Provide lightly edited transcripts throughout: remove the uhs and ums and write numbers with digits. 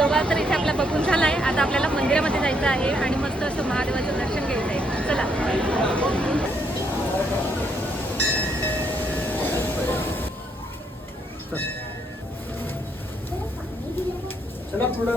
धबधबा तर इथे आपला बघून झाला आहे. आता आपल्याला मंदिरामध्ये जायचं आहे आणि मस्त असं महादेवाचं दर्शन घ्यायचं आहे. चला चला पुढं.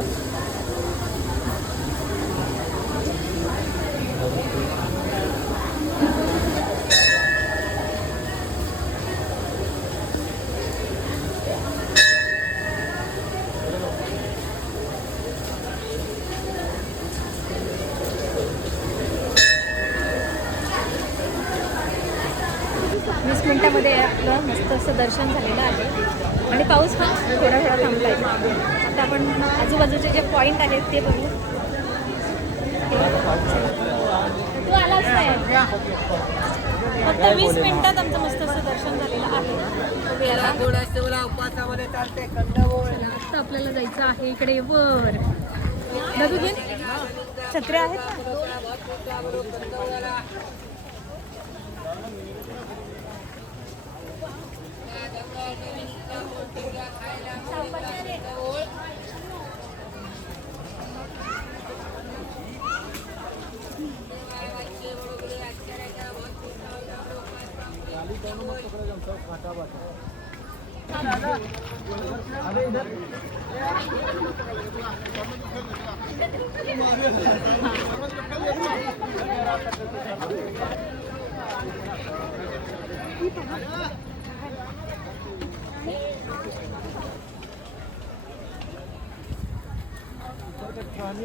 20 मिनिटामध्ये आपलं मस्त असं दर्शन झालेलं आहे आणि पाऊस पण थोडा थोडा थांबला आहे. आता आपण आजूबाजूचे जे पॉईंट आहेत ते बघू. तू आलाच नाही, फक्त 20 मिनिटात आमचं मस्त असं दर्शन झालेलं आहे. आता आपल्याला जायचं आहे इकडे वर. बघू घे छत्र्या आहेत.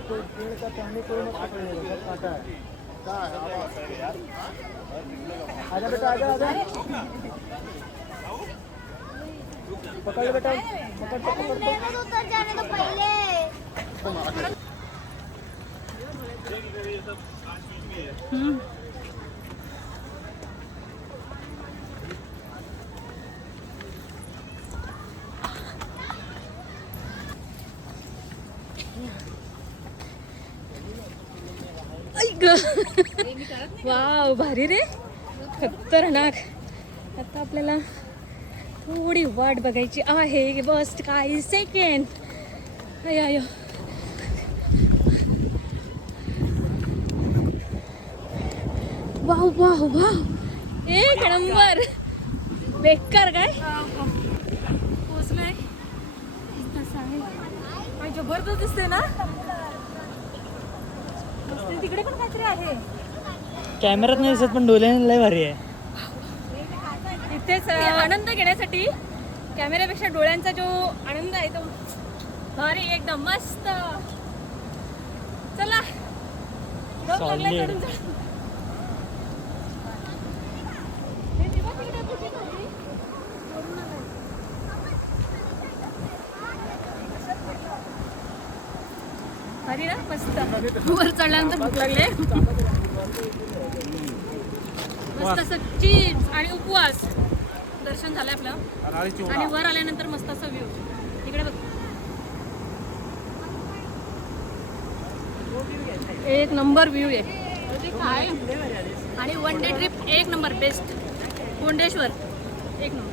कोई पेड़ का टहनी कोई मत पकड़िएगा, सब कांटा है। आजा बेटा, आजा आजा, पकड़ बेटा, पकड़ पकड़ पकड़। उतर जाने दो पहले। वाव भारी रे, खतरनाक. आता आपल्याला थोडी वाट बघायची आहे, बस काही सेकंड. अय वाव वाव वाव, एक नंबर. बेकार काय पोचलोय, जबरदस्त दिसते ना. तिकडे पण काहीतरी आहे, कॅमेरात नाही दिसत पण डोळ्याने लय भारी आहे. इथेच आनंद घेण्यासाठी कॅमेऱ्यापेक्षा डोळ्यांचा जो आनंद आहे तो भारी, एकदम मस्त. चला चढून भारी ना, मस्त. वर चढल्यानंतर भूक लागले, मस्त असं चीज आणि उपवास दर्शन झालं आपलं. आणि वर आल्यानंतर मस्त असं व्ह्यू इकडे बघ, एक नंबर व्ह्यू आहे. आणि वन डे ट्रिप एक नंबर, बेस्ट. कोंडेश्वर एक नंबर.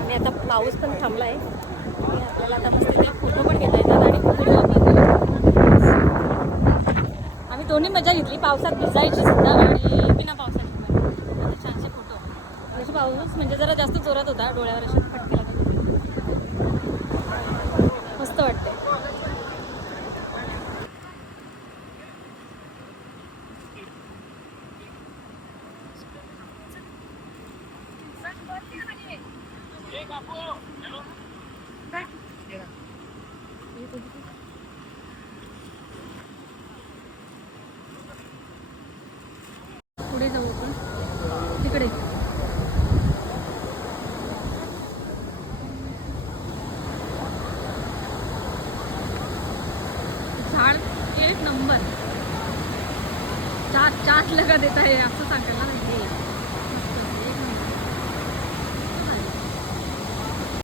आणि आता पाऊस पण थांबला आहे आणि आपल्याला आता मस्त इथे फोटो पण घेता येतात. आणि आम्ही दोन्ही मजा घेतली, पावसात भिजायची सुद्धा आणि बिना पावसाने पण छानसे फोटो. अशी पाऊस म्हणजे जरा जास्त जोरात होता, डोळ्यावर असे फटके लागत होते, मस्त वाटते. पुढे जाऊ आपण तिकडे. झाड एक नंबर, चाट लगा देता है असं सांगायला नाही.